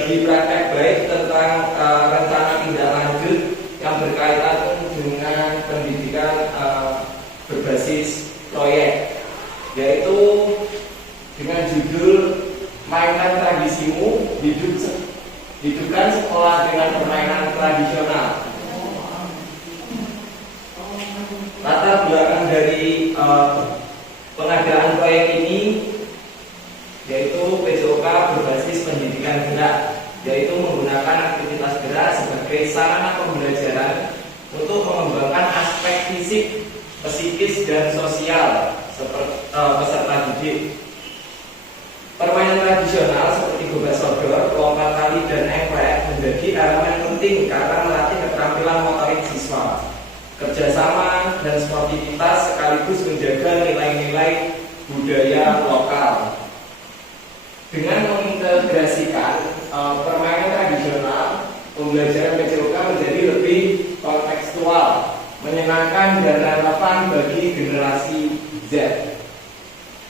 berbagi praktek baik tentang rencana tindak lanjut yang berkaitan dengan pendidikan berbasis proyek, yaitu dengan judul Mainkan Tradisimu, Hidupkan Sekolah dengan Permainan Tradisional. Latar belakang dari pengadaan proyek ini yaitu PJOK berbasis pendidikan gerak, yaitu menggunakan aktivitas gerak sebagai sarana pembelajaran untuk mengembangkan aspek fisik, psikis, dan sosial peserta didik. Permainan tradisional seperti gobak sodor, lompat tali, dan engklek menjadi elemen penting karena melatih keterampilan motorik siswa, kerjasama, dan sportivitas sekaligus menjaga nilai-nilai budaya lokal. Dengan mengintegrasikan permainan tradisional, pembelajaran PJOK menjadi lebih kontekstual, menyenangkan, dan relevan bagi generasi Z.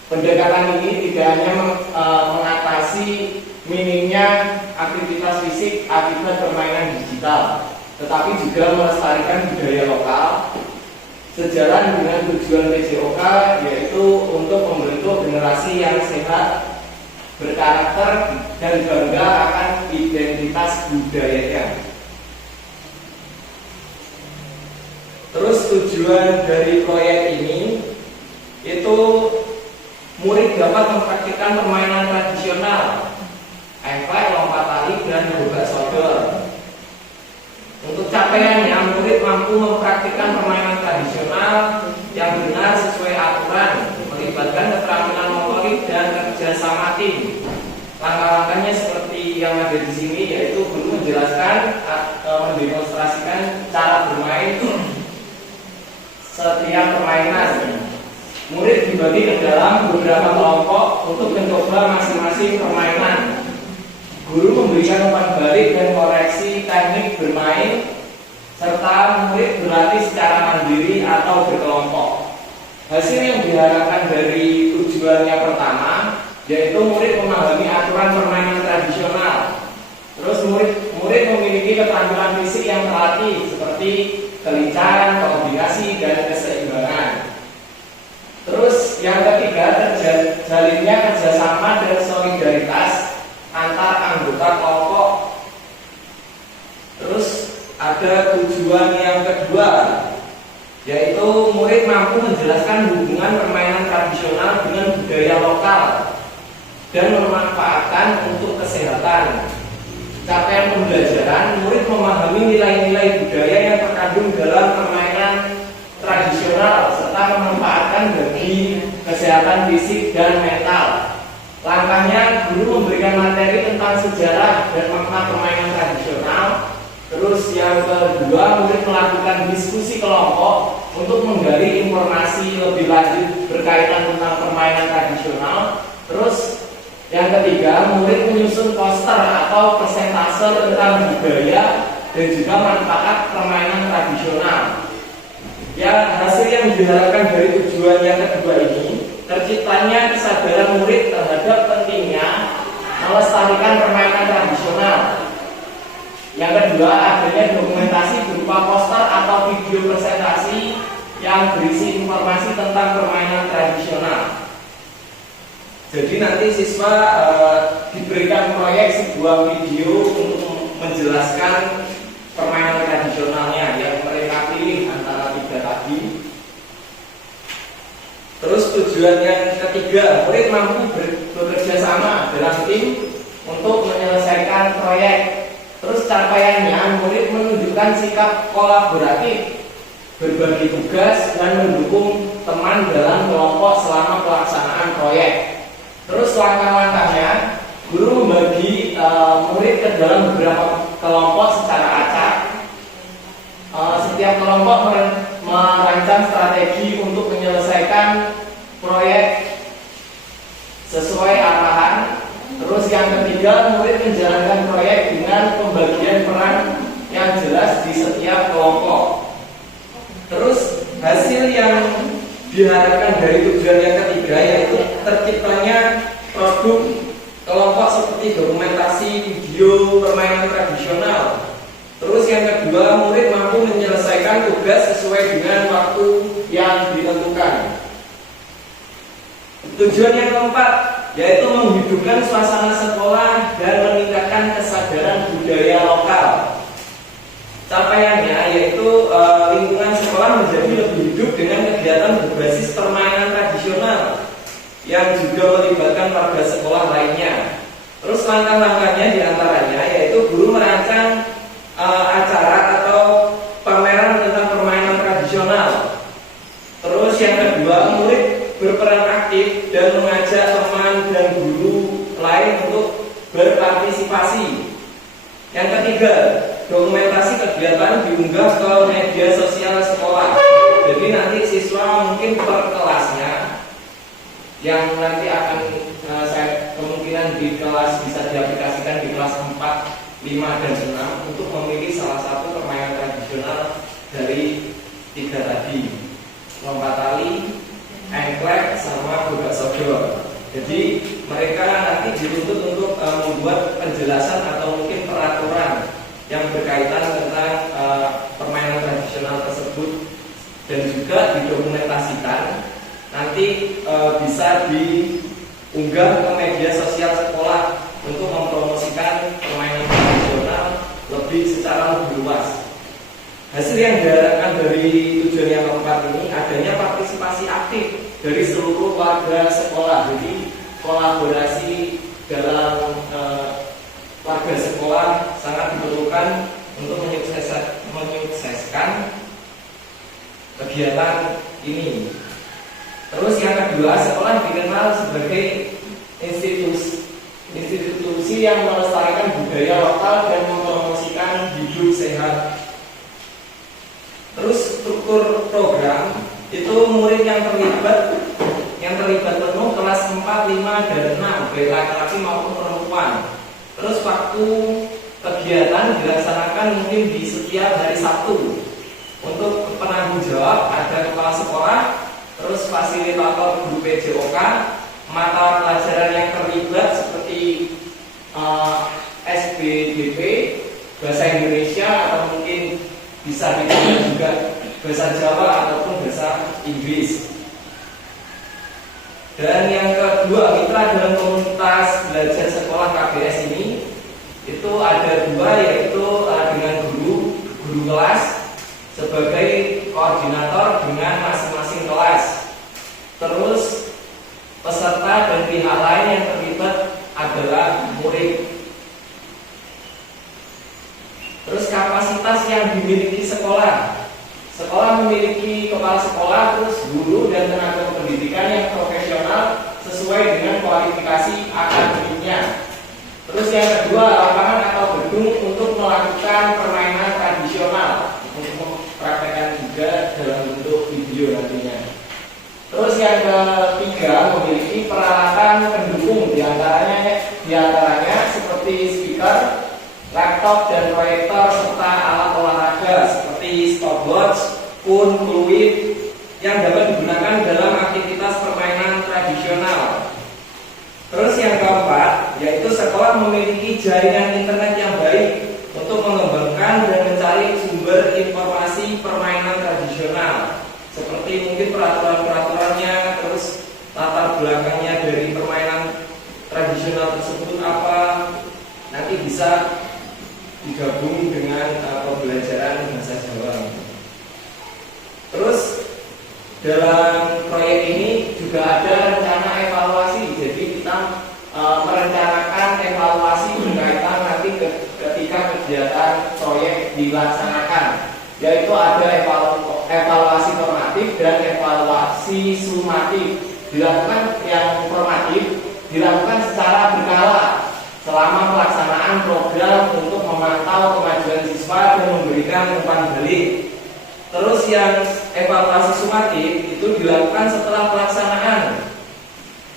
Pendekatan ini tidak hanya mengatasi minimnya aktivitas fisik akibat permainan digital, tetapi juga melestarikan budaya lokal, sejalan dengan tujuan PJOK, yaitu untuk membentuk generasi yang sehat, berkarakter, dan bangga akan identitas budayanya. Terus tujuan dari proyek ini itu murid dapat mempraktikkan permainan tradisional, engklek, lompat tali, dan gobak sodor. Untuk capaiannya, murid mampu mempraktikkan permainan tradisional yang benar sesuai aturan, melibatkan keterampilan motorik dan kerjasama tim. Langkah-langkahnya seperti yang ada di sini, yaitu guru menjelaskan, mendemonstrasikan cara bermain setiap permainan. Murid dibagi ke dalam beberapa kelompok untuk mencoba masing-masing permainan. Guru memberikan umpan balik dan koreksi teknik bermain, serta murid berlatih secara mandiri atau berkelompok. Hasil yang diharapkan dari tujuan yang pertama, yaitu murid memahami aturan permainan tradisional. Terus murid memiliki keterampilan fisik yang terlatih seperti kelincahan, koordinasi, dan keseimbangan. Terus yang ketiga, terjalinnya kerjasama dan solidaritas antar anggota kelompok. Terus ada tujuan yang kedua, yaitu murid mampu menjelaskan hubungan permainan tradisional dengan budaya lokal dan memanfaatkan untuk kesehatan. Capaian pembelajaran, murid memahami nilai-nilai budaya yang terkandung dalam permainan tradisional serta memanfaatkan bagi kesehatan fisik dan mental. Langkahnya, guru memberikan materi tentang sejarah dan makna permainan tradisional. Terus yang kedua, murid melakukan diskusi kelompok untuk menggali informasi lebih lanjut berkaitan tentang permainan tradisional. Terus yang ketiga, murid menyusun poster atau persentase tentang budaya dan juga manfaat permainan tradisional. Ya, hasil yang diharapkan dari tujuan yang kedua ini, terciptanya kesadaran murid terhadap pentingnya melestarikan permainan tradisional. Yang kedua, adanya dokumentasi berupa poster atau video presentasi yang berisi informasi tentang permainan tradisional. Jadi nanti siswa diberikan proyek sebuah video untuk menjelaskan permainan tradisionalnya yang mereka pilih antara tiga tadi. Terus tujuan yang ketiga, murid mampu bekerja sama dalam tim untuk menyelesaikan proyek. Terus capaiannya, murid menunjukkan sikap kolaboratif, berbagi tugas, dan mendukung teman dalam kelompok selama pelaksanaan proyek. Terus langkah-langkahnya, guru membagi murid ke dalam beberapa kelompok secara acak. Setiap kelompok merancang strategi untuk menyelesaikan proyek sesuai arahan. Terus yang ketiga, murid menjalankan proyek dengan pembagian peran yang jelas di setiap kelompok. Terus hasil yang diharapkan dari tujuan yang ketiga yaitu terciptanya produk kelompok seperti dokumentasi video video permainan tradisional. Terus yang kedua, murid mampu menyelesaikan tugas sesuai dengan waktu yang ditentukan. Tujuan yang keempat yaitu menghidupkan suasana sekolah dan meningkatkan kesadaran budaya lokal. Capaiannya yaitu lingkungan sekolah menjadi lebih hidup dengan kegiatan berbasis permainan tradisional yang juga melibatkan warga sekolah lainnya. Terus langkah-langkahnya diantaranya yaitu guru merancang acara atau pameran tentang permainan tradisional. Terus yang kedua, murid berperan aktif dan mengajak teman dan guru lain untuk berpartisipasi. Yang ketiga, dokumentasi kegiatan diunggah ke media sosial sekolah. Jadi nanti siswa mungkin per kelasnya yang nanti akan saya kemungkinan di kelas bisa diaplikasikan di kelas 4, 5, dan 6 untuk memilih salah satu permainan tradisional dari 3 tadi, lompat tali, engklek, sama gobak sodor. Jadi mereka nanti dituntut untuk membuat penjelasan atau mungkin peraturan yang berkaitan tentang permainan tradisional tersebut dan juga didokumentasikan. Nanti bisa diunggah ke media sosial sekolah untuk mempromosikan permainan tradisional lebih secara lebih luas. Hasil yang diharapkan dari tujuan yang keempat ini adanya partisipasi aktif dari seluruh warga sekolah. Jadi kolaborasi dalam warga sekolah sangat diperlukan untuk menyukseskan kegiatan ini. Terus yang kedua, sekolah dikenal sebagai institusi yang melestarikan budaya lokal dan mempromosikan hidup sehat. Terus struktur program itu murid yang terlibat penuh kelas 4, 5, dan 6 baik laki-laki maupun perempuan. Terus waktu kegiatan dilaksanakan mungkin di setiap hari Sabtu. Untuk penanggung jawab ada kepala sekolah, terus fasilitator guru PJOK, mata pelajaran yang terlibat seperti SBDP, bahasa Indonesia atau mungkin bisa ditambah juga bahasa Jawa ataupun bahasa Inggris. Dan yang kedua, mitra dalam komunitas belajar sekolah KBS ini itu ada 2, yaitu dengan guru kelas sebagai koordinator dengan masing-masing kelas. Terus peserta dan pihak lain yang terlibat adalah murid. Terus kapasitas yang dimiliki sekolah. Sekolah memiliki kepala sekolah, terus guru dan tenaga pendidikan yang profesional sesuai dengan kualifikasi akademiknya. Terus yang kedua, lapangan atau gedung untuk melakukan permainan tradisional, untuk mempraktekkan juga dalam bentuk video nantinya. Terus yang ketiga, memiliki peralatan pendukung diantaranya seperti speaker, laptop dan proyektor serta alat olahraga seperti stopwatch, pun fluid yang dapat digunakan dalam aktivitas permainan tradisional. Terus yang keempat, yaitu sekolah memiliki jaringan internet yang baik untuk mengembangkan dan mencari sumber informasi permainan tradisional seperti mungkin peraturan-peraturannya, terus latar belakangnya dari permainan tradisional tersebut apa, nanti bisa digabung dengan pembelajaran bahasa Jawa. Terus dalam proyek ini juga ada rencana evaluasi. Jadi kita merencanakan evaluasi berkaitan nanti ketika kegiatan proyek dilaksanakan, yaitu ada evaluasi formatif dan evaluasi sumatif. Dilakukan yang formatif dilakukan secara berkala selama pelaksanaan program untuk memantau kemajuan siswa dan memberikan umpan balik. Terus yang evaluasi sumatif itu dilakukan setelah pelaksanaan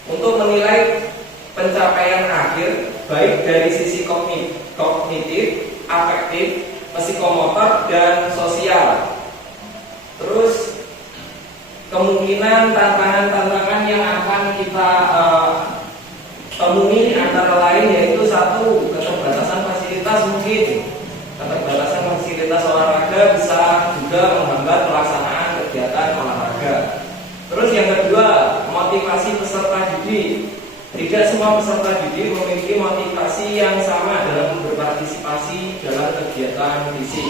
untuk menilai pencapaian akhir baik dari sisi kognitif, afektif, psikomotor, dan sosial. Terus kemungkinan tantangan-tantangan yang akan kita temui antara lain yaitu 1, keterbatasan fasilitas semua peserta didik memiliki motivasi yang sama dalam berpartisipasi dalam kegiatan fisik.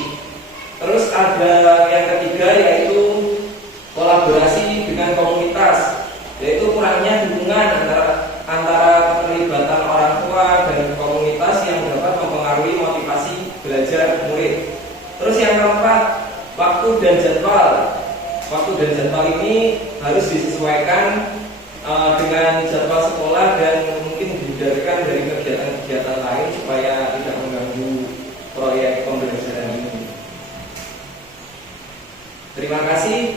Terus ada yang ketiga yaitu kolaborasi dengan komunitas, yaitu kurangnya hubungan antara keterlibatan orang tua dan komunitas yang dapat mempengaruhi motivasi belajar murid. Terus yang keempat, waktu dan jadwal. Waktu dan jadwal ini harus disesuaikan dengan jadwal sekolah dan mungkin dihindarkan dari kegiatan-kegiatan lain supaya tidak mengganggu proyek pembelajaran ini. Terima kasih.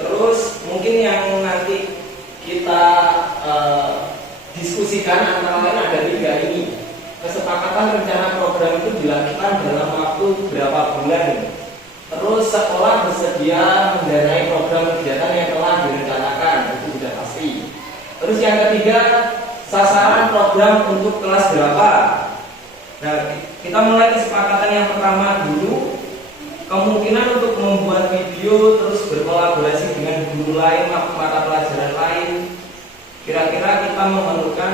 Terus mungkin yang nanti kita diskusikan antara lain ada 3 ini. Kesepakatan rencana program itu dilakukan dalam waktu berapa bulan. Terus sekolah bersedia mendanai program kegiatan yang telah direncanakan, itu sudah pasti. Terus yang ketiga, sasaran program untuk kelas berapa. Nah, kita mulai kesepakatan yang pertama dulu. Kemungkinan untuk membuat video terus berkolaborasi dengan guru lain, mata pelajaran lain. Kira-kira kita memerlukan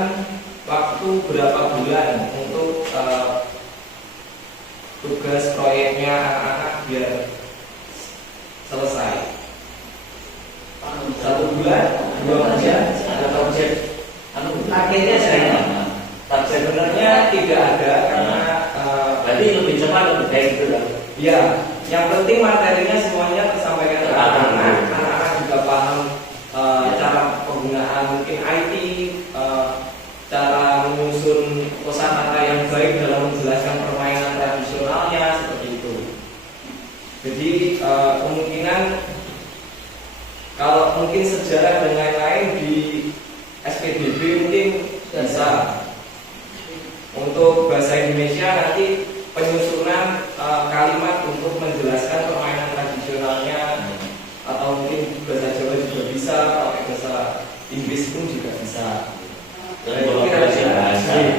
waktu berapa bulan untuk tugas proyeknya anak-anak biar selesai. 1 bulan, 2 bulan, ada target. Targetnya saya sebenarnya tidak ada karena berarti lebih cepat lebih baik gitu kan? Ya, yang penting materinya semuanya tersampaikan ke anak-anak. Anak-anak juga paham cara penggunaan mungkin IT, cara menyusun kosakata yang baik dalam menjelaskan permainan tradisionalnya seperti itu. Jadi kemungkinan kalau mungkin sejarah dan lain-lain di SPDB mungkin bisa. Untuk bahasa Indonesia nanti penyusunan kalimat untuk menjelaskan permainan tradisionalnya, atau mungkin bahasa Jawa juga bisa, pakai bahasa Inggris pun juga bisa.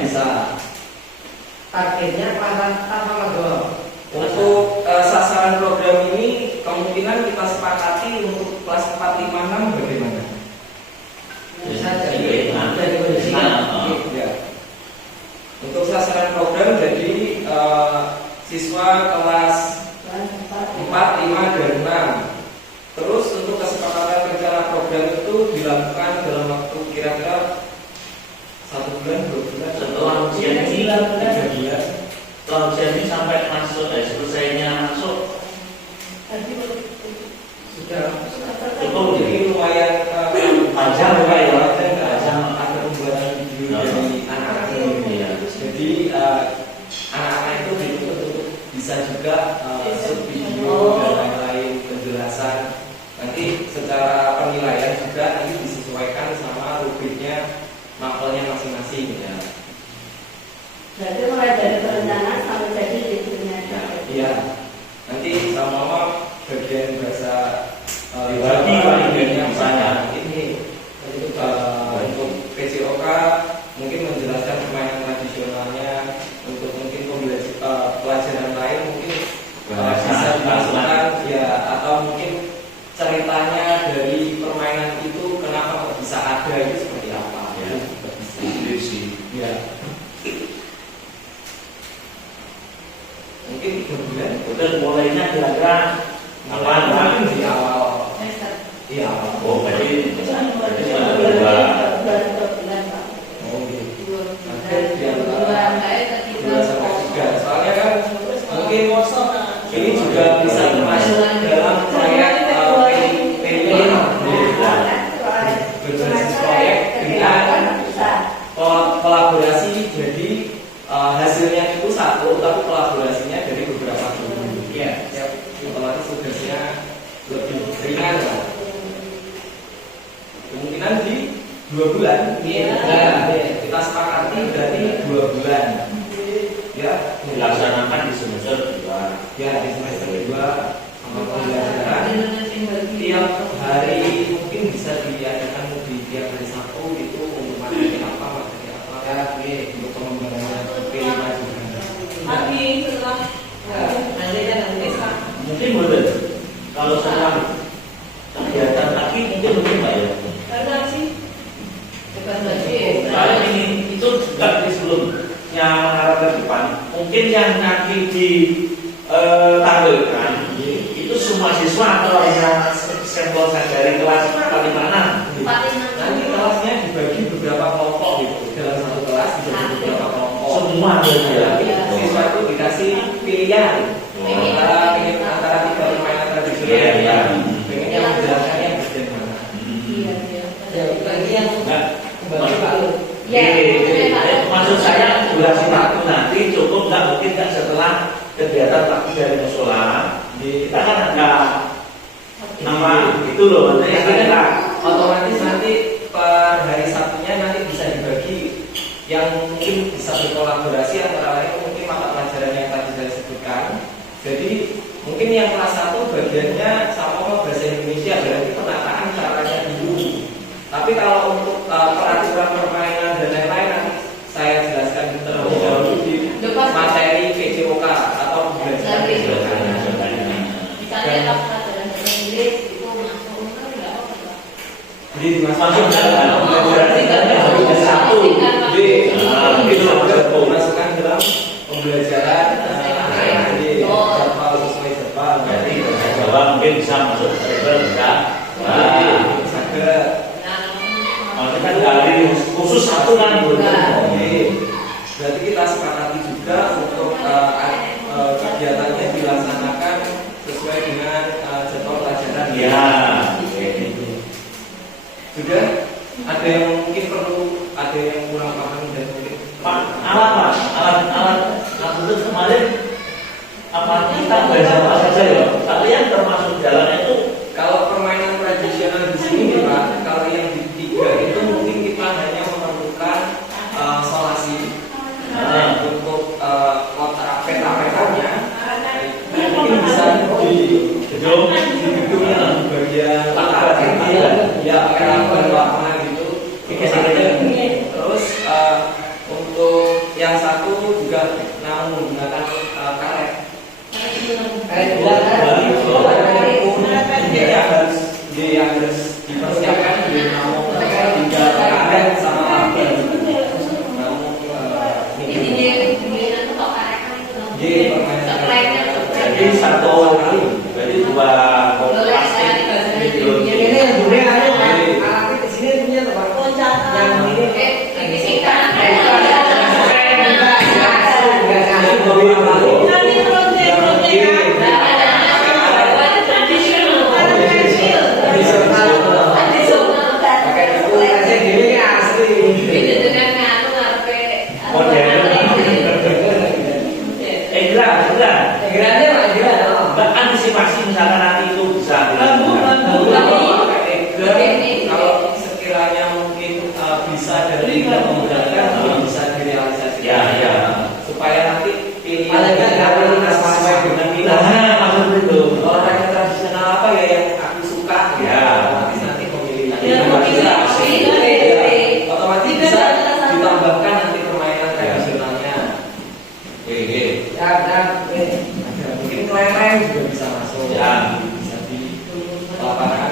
Bisa. Targetnya apa lagi? Untuk sasaran program ini kemungkinan kita sepakati untuk kelas 4, 5, 6 bagaimana? Bisa jadi dari kondisi. Ya. Untuk sasaran program jadi siswa kelas 4, 5, dan 6. Terus untuk kesepakatan rencana program itu dilakukan dalam waktu kira-kira 1 bulan, 2 bulan, setelah ujian 3 bulan. Setelah ujian ini sampai masuk selesainya masuk Sudah cukup jadi lumayan panjang ya. Ada pembuatan video dari anak-anak ini. Jadi anak-anak itu dituntut untuk bisa juga shoot video dan lain-lain penjelasan. Nanti secara penilaian juga nanti disesuaikan sama rubriknya mapelnya masing-masing ya. Berarti mulai dari perencanaan sampai jadi videonya. Iya. Nanti sama bagian bahasa dibagi bagiannya misalnya ini untuk PCOK mungkin menjelaskan permainan tradisionalnya, untuk mungkin pelajaran lain mungkin bisa dimasukkan ya, atau mungkin ceritanya dari permainan itu kenapa kok bisa ada itu seperti apa ya, bisa. Ya. Mungkin 3 bulan. Udah mulainya kira-kira Mungkin di awal. Iya. Oh, berarti Oh gitu. Nanti di antara 2 sampai 3. Soalnya kan mungkin ini juga bisa termasuk dalam proyek berbasis proyek dengan kolaborasi. Jadi hasilnya itu satu, tapi kolaborasinya dari beberapa guru. Ya, otomatis tugasnya lebih ringan lah. Kemungkinan di 2 bulan. Nah, kita sepakati berarti 2 bulan. Ya, dilaksanakan di semester 2. Ya, di semester 2 sama pembelajaran tiap hari mungkin bisa diadakan di tiap hari Sabtu itu untuk materi apa ya, untuk pengembangan kelima juga. Mungkin boleh. Kalau setelah kegiatan pagi mungkin Mbak ya. Karena sih Kalau ini depan, mungkin yang nanti ditampilkan itu semua siswa atau hanya sampel saja dari kelas apa di mana? Nanti kelasnya dibagi beberapa kelompok gitu. Dalam satu kelas dibagi beberapa kelompok. Semua Ya, ya. siswa itu dikasih pilihan antara tiga permainan tradisional ya. Pengen yang menjelaskan yang bagaimana. Ya, lagi yang Nah, kembali Pak. maksud saya durasi waktu nanti cukup nggak mungkin nggak setelah kegiatan pagi dari musola kita kan ada nama itu loh nanti kita Otomatis nanti per hari Sabtunya nanti bisa dibagi yang mungkin bisa berkolaborasi antara lain mungkin mata pelajaran yang tadi saya sebutkan. Jadi mungkin yang kelas 1 bagiannya sama bahasa Indonesia berarti penataan caranya dulu. Tapi kalau untuk peraturan permainan dan lain-lain nanti saya jelaskan terlebih dahulu di materi VCOK atau pembelajaran VCOK. Misalnya pelajaran bahasa Inggris itu masuk kan nggak apa-apa. Jadi masuk dimasukkan dalam pembelajaran kita ada satu dimasukkan dalam pembelajaran jadi jadwal sesuai jadwal. jadi bahasa Jawa mungkin bisa masuk server enggak Saga. maksudnya dari khusus satu kan Berarti kita sepakati juga untuk kegiatannya dilaksanakan sesuai dengan jadwal pelajaran. ya Juga ada yang mungkin perlu, ada yang kurang paham dan mungkin Pak alat itu kemarin apa kita belajar apa saja ya tapi yang termasuk jalan itu kalau permainan tradisional di sini nih Pak, kalau yang di 3 itu mungkin kita hanya memerlukan solasi untuk peta-petanya. Mungkin bisa di gedung yang di bagian ya pakai lampu warna gitu. Terus untuk yang satu juga namun menggunakan karet. Yang harus dipersiapkan di namun tinggal karet sama lampu. Namun jadi satu kali berarti dua plastik Ini yang dunia ada alatnya di sini punya tuh Pak. Yang ini antisipasi misalkan nanti itu bisa kalau sekiranya mungkin bisa dari tidak memudahkan bisa direalisasikan ya supaya nanti Paling nggak pilihan sesuai dengan minat. maksud itu Olahraga tradisional apa ya yang aku suka Ya. otomatis nanti memilih Ya, otomatis bisa ditambahkan nanti permainan tradisionalnya. Mungkin kelereng juga bisa masuk. Ya. Bisa di lapangan.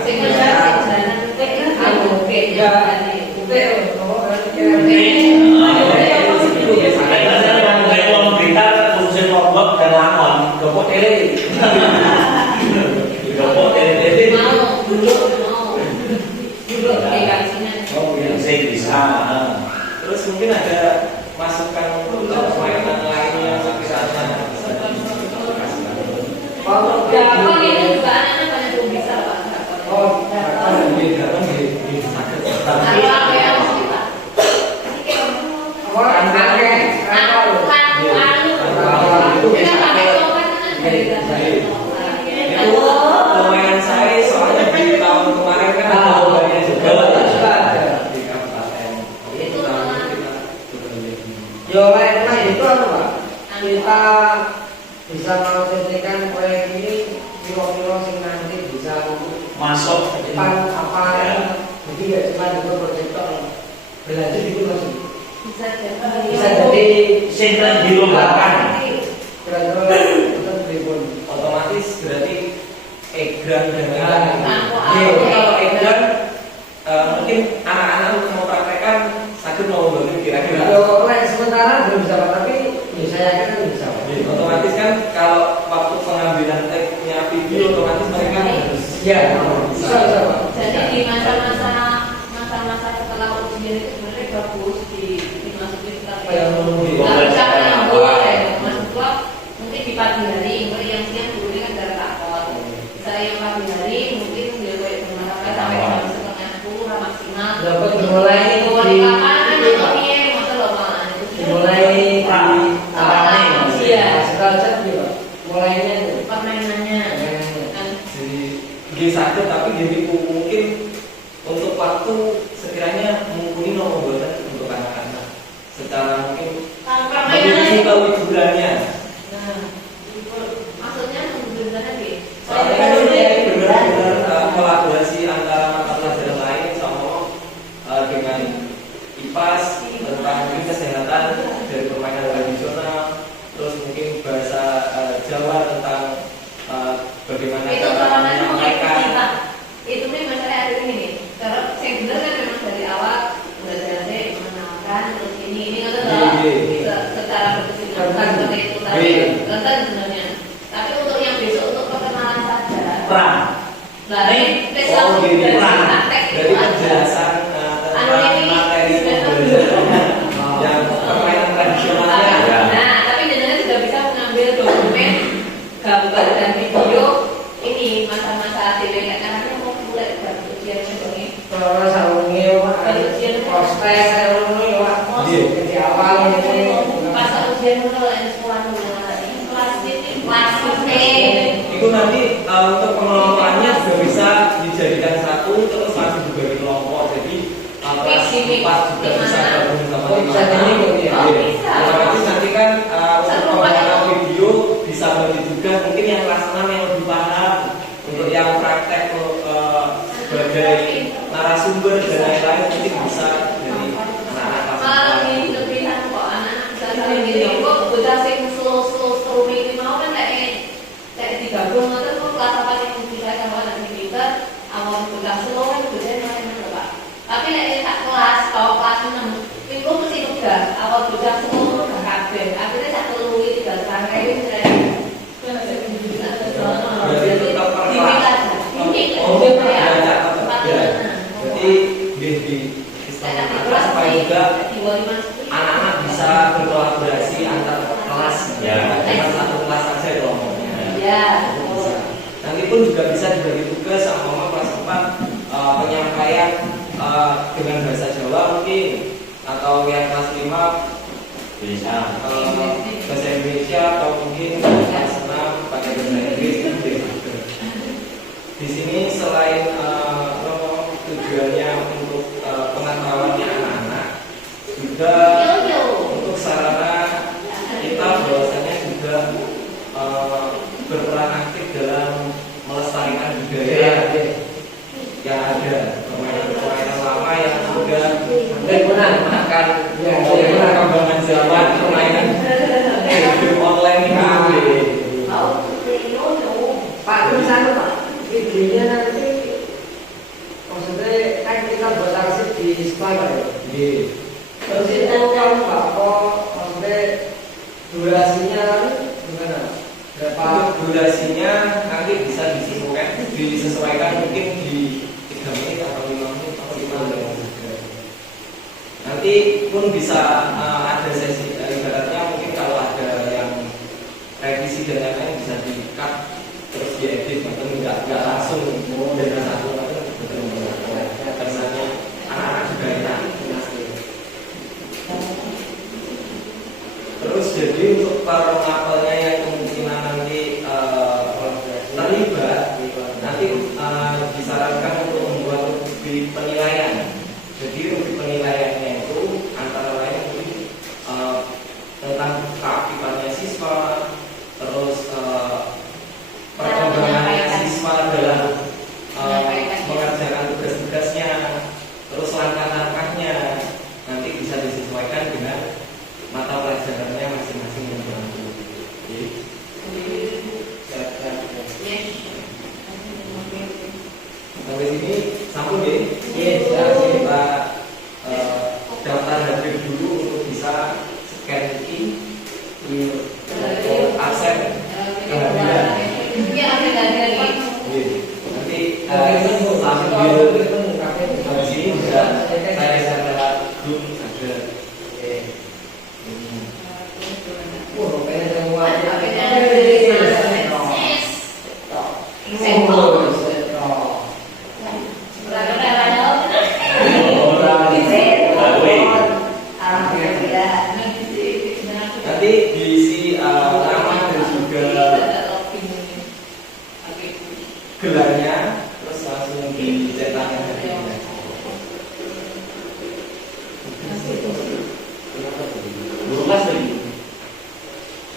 Terus mungkin ada masukan untuk permainan lain yang sekiranya bisa diaplikasikan. Itu lumayan saya soalnya di tahun kemarin kan ada lombanya juga di kabupaten. Itu tahun kita sudah lihat. Yo, itu apa Pak? Kita bisa mengaksesikan proyek ini kilo-kilo sing nanti bisa masuk depan apa jadi nggak cuma itu proyektor belajar itu masih bisa jadi singkat dilombakan kira-kira kita tribun Otomatis berarti egrang dan Ah. lain-lain. Kalau egrang mungkin anak-anak untuk mau praktekkan sakit mau bangun kira-kira. kalau sementara belum bisa Pak, tapi ya saya derajat gitu mulainya itu. permainannya. Permainannya. Kan Jadi dia sadar tapi jadi mungkin untuk waktu sekiranya mumpuni nomor buatan untuk anak-anak secara mungkin kalau lebih permainannya suka hiburannya. nah, maksudnya menghubungkan lagi. Soalnya kan ini benar-benar kolaborasi antara mata pelajaran lain sama dengan IPAS tentang mungkin kesehatan dari permainan tradisional, terus mungkin bahasa Jawa tentang bagaimana Itu cara kalau nanti menyampaikan. kita itu nih masalah hari ini nih. Karena saya benar kan memang dari awal udah jadi mengenalkan terus ini kan secara berkesinambungan seperti itu tadi rentan sebenarnya. Tapi untuk yang besok untuk perkenalan saja. Perang. Nah, ini spesial Oh, gini, dari perang. praktek Dari itu aja. penjelasan Anu tentang ini materi spesial. yang permainan tradisionalnya. Ya. Nah, tapi jenengan juga bisa mengambil dokumen gambar dan video ini masa-masa TV karena mau mulai dari ujian sebelumnya. Terus sarungnya Pak, prospek saya dulu ya Pak. Jadi awal ini. Pas ujian dulu yang sekolah dulu kelas ini kelas ini. Itu nanti untuk pengelolaannya juga bisa dijadikan satu terus langsung dibagi kelompok. Jadi kelas 4 juga bisa gabung sama Oh, bisa jadi gitu ya? Oh, bisa. Otomatis nanti kan untuk pembuatan video bisa bagi juga mungkin yang kelas 6 yang lebih paham untuk yang praktek sebagai narasumber dan lain-lain mungkin bisa dari anak-anak kelas Malah 4. lebih lebihan kok anak-anak bisa saling gini. Kok bocah sing slow ini mau kan kayak digabung atau kok kelas apa yang bisa sama anak kita awal bocah slow kan bocah main Pak. Tapi nek tak kelas kalau kelas 6 itu mesti udah awal bocah slow udah kabeh. Akhirnya tak telu iki tinggal rangkai wis Berarti tetap per kelas. Oh, jadi di sistem atas supaya juga anak-anak bisa berkolaborasi antar kelas, Ya. cuma satu kelas saja kelompoknya. Ya. Bisa. Nanti pun juga bisa dibagi tugas sama kelas 4 penyampaian dengan bahasa Jawa mungkin atau yang kelas 5 Bisa. bahasa Indonesia atau mungkin kelas 6 pakai bahasa Inggris itu bisa. Di sini selain tujuannya untuk pengetahuannya anak-anak juga untuk sarana kita bahwasanya juga berperan aktif dalam melestarikan budaya yang ada, permainan lama yang sudah menggunakan perkembangan zaman, permainan game online ini. Pak, terus anu Pak, videonya nanti maksudnya kan kita buat arsip di sekolah ya. Terus itu kan Pak, kok maksudnya durasinya gimana? Berapa? Durasinya nanti bisa disesuaikan mungkin di 3 menit atau 5 menit atau 5 menit. Nanti pun bisa ada sesi ibaratnya mungkin kalau ada yang revisi dan lain-lain bisa di-cut terus diedit atau enggak langsung dari satu atau betul-betul kesannya anak-anak juga enak. Terus jadi untuk para mapelnya yang kemungkinan nanti terlibat nanti disarankan untuk membuat rubrik penilaian. Jadi rubrik penilaiannya itu antara lain mungkin tentang keaktifannya siswa, terus perkembangannya siswa dalam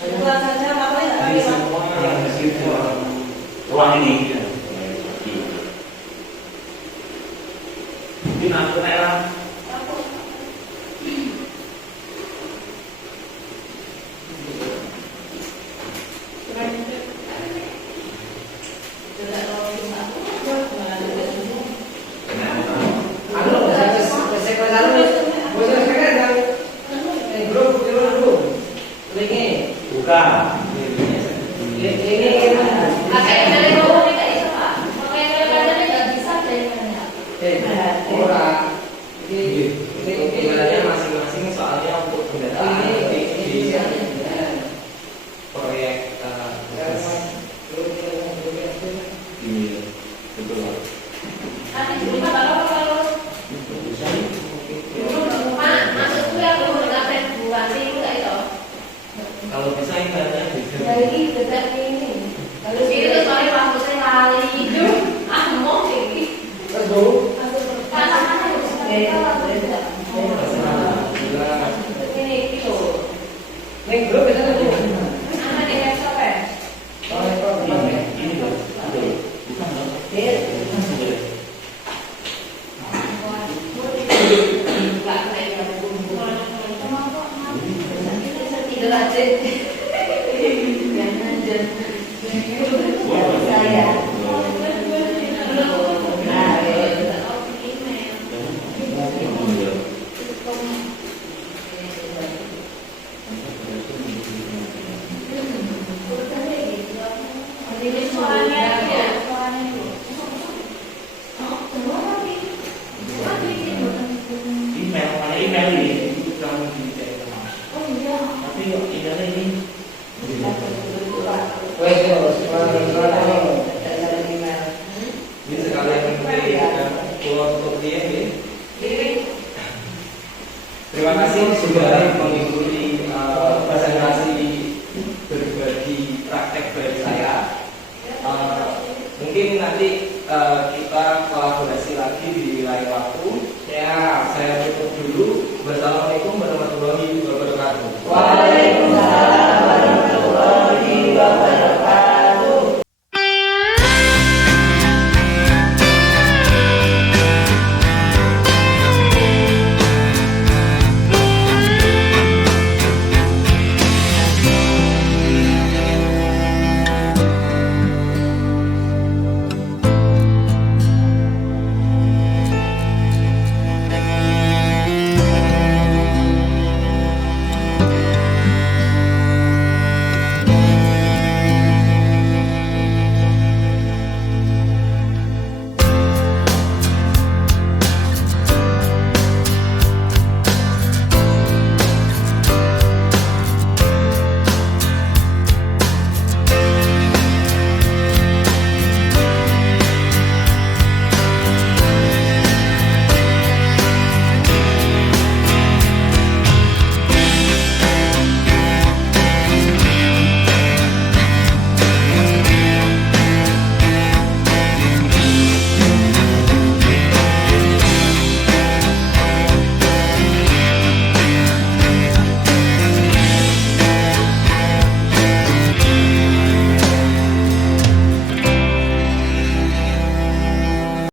Buat saja apa ya? Jadi semua yang di ruang ini. Mungkin aku lah. Buka. Penggunaannya masing-masing soalnya untuk kendaraan di proyek Ini betul. kalau bisa ibaratnya beda. Jadi dekat ini. Kalau itu soalnya waktu saya lari itu, mau ini. Terus dulu. Ini itu. Ning grup biasanya tuh. Apa nih yang siapa? Ini loh. Betul. Bukan loh. Ini soalnya